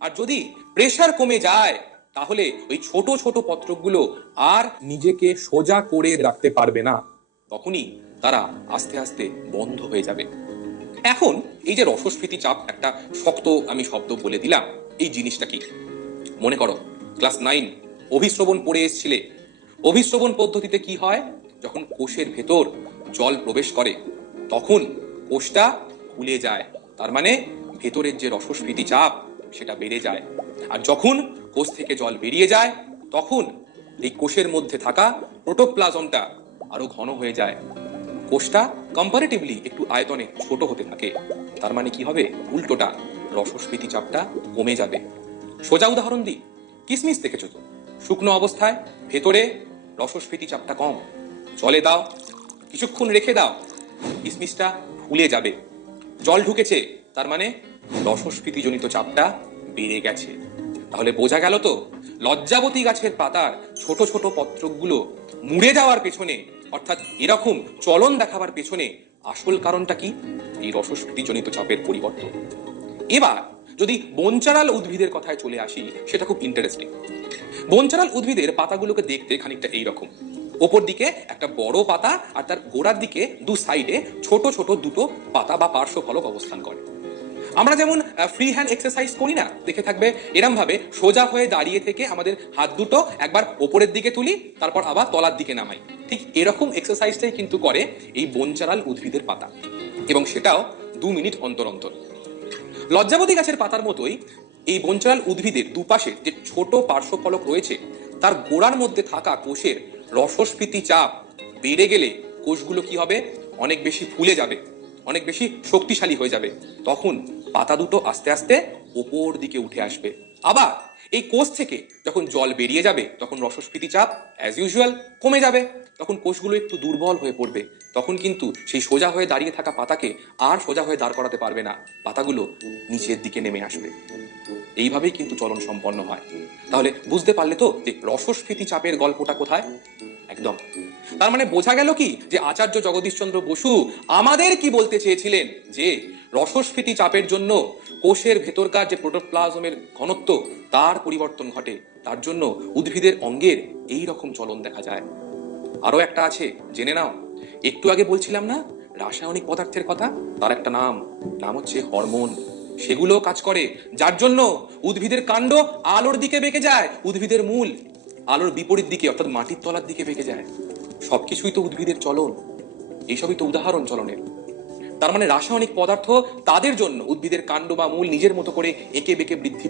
আর যদি প্রেসার কমে যায় তাহলে ওই ছোট ছোট পত্রগুলো আর নিজেকে সোজা করে রাখতে পারবে না, তখনই তারা আস্তে আস্তে বন্ধ হয়ে যাবে। এখন এই যে রসস্ফীতি চাপ, একটা শক্ত আমি শব্দ বলে দিলাম, এই জিনিসটা কি? মনে করো ক্লাস 9 অভিশ্রবণ পড়ে এসেছিলে। অভিশ্রবণ পদ্ধতিতে কি হয়, যখন কোষের ভেতর জল প্রবেশ করে তখন কোষটা ফুলে যায়, তার মানে ভেতরের যে রসস্ফীতি চাপ সেটা বেড়ে যায়। আর যখন কোষ থেকে জল বেরিয়ে যায় তখন এই কোষের মধ্যে থাকা প্রোটোপ্লাজমটা আরো ঘন হয়ে যায়, কোষটা কম্পারেটিভলি একটু আয়তনে ছোট হতে থাকে। তার মানে কি হবে, উল্টোটা, রসস্ফীতি চাপটা কমে যাবে। সোজা উদাহরণ দিই, কিসমিস দেখেছো তো, শুকনো অবস্থায় ভেতরে রসস্ফীতি চাপটা কম, জলে দাও, কিছুক্ষণ রেখে দাও, কিসমিসটা ফুলে যাবে। জল ঢুকেছে, তার মানে রসস্ফীতিজনিত চাপটা বেড়ে গেছে। তাহলে বোঝা গেল তো, লজ্জাবতী গাছের পাতার ছোট ছোট পত্রগুলো মুড়ে যাওয়ার পেছনে, অর্থাৎ এরকম চলন দেখাবার পেছনে আসল কারণটা কি? এই রসস্ফীতিজনিত চাপের পরিবর্তন। এবার যদি বনচারাল উদ্ভিদের কথায় চলে আসি, সেটা খুব ইন্টারেস্টিং। বনচারাল উদ্ভিদের পাতাগুলোকে দেখতে খানিকটা এইরকম, ওপর দিকে একটা বড় পাতা আর তার গোড়ার দিকে দু সাইডে ছোট ছোট দুটো পাতা বা পার্শ্বফলক অবস্থান করে। আমরা যেমন ফ্রি হ্যান্ড এক্সারসাইজ করি না, দেখে থাকবে এরম ভাবে সোজা হয়ে দাঁড়িয়ে থেকে আমাদের হাত দুটো একবার ওপরের দিকে তুলি, তারপর আবার তলার দিকে নামাই। ঠিক এরকম এক্সারসাইজটাই কিন্তু করে এই বনচারাল উদ্ভিদের পাতা, এবং সেটাও 2 মিনিট অন্তর অন্তর। লজ্জাবতী গাছের পাতার মতোই এই বনচারাল উদ্ভিদের দুপাশে যে ছোট পার্শ্বফলক রয়েছে, তার গোড়ার মধ্যে থাকা কোষের রসস্ফীতি চাপ বেড়ে গেলে কোষগুলো কি হবে, অনেক বেশি ফুলে যাবে, অনেক বেশি শক্তিশালী হয়ে যাবে। তখন পাতা দুটো আস্তে আস্তে ওপর দিকে উঠে আসবে। আবার এই কোষ থেকে যখন জল বেরিয়ে যাবে তখন রসস্ফীতি চাপ অ্যাজ ইউজুয়াল কমে যাবে, তখন কোষগুলো একটু দুর্বল হয়ে পড়বে, তখন কিন্তু সেই সোজা হয়ে দাঁড়িয়ে থাকা পাতাকে আর সোজা হয়ে দাঁড় করাতে পারবে না, পাতাগুলো নিচের দিকে নেমে আসবে। এইভাবেই কিন্তু চলন সম্পন্ন হয়। তাহলে বুঝতে পারলে তো যে রসস্ফীতি চাপের গল্পটা কোথায়? একদম। তার মানে বোঝা গেল কি, যে আচার্য জগদীশচন্দ্র বসু আমাদের কি বলতে চেয়েছিলেন, যে রসস্ফীতি চাপের জন্য কোষের ভেতরকার যে প্রোটোপ্লাজমের ঘনত্ব তার পরিবর্তন ঘটে, তার জন্য উদ্ভিদের অঙ্গের এই রকম চলন দেখা যায়। আরো একটা আছে, জেনে নাও। একটু আগে বলছিলাম না রাসায়নিক পদার্থের কথা, তার একটা নাম হচ্ছে হরমোন। সেগুলো কাজ করে, যার জন্য উদ্ভিদের কাণ্ড আলোর দিকে বেঁকে যায়, উদ্ভিদের মূল আলোর বিপরীত দিকে অর্থাৎ মাটির তলার দিকে বেঁকে যায়। সবকিছুই তো উদ্ভিদের চলন, এইসবই তো উদাহরণ চলনের। তার মানে রাসায়নিক পদার্থ তাদের জন্য উদ্ভিদের কাণ্ড বা মূল নিজের মতো করে এঁকে বেঁকে বৃদ্ধি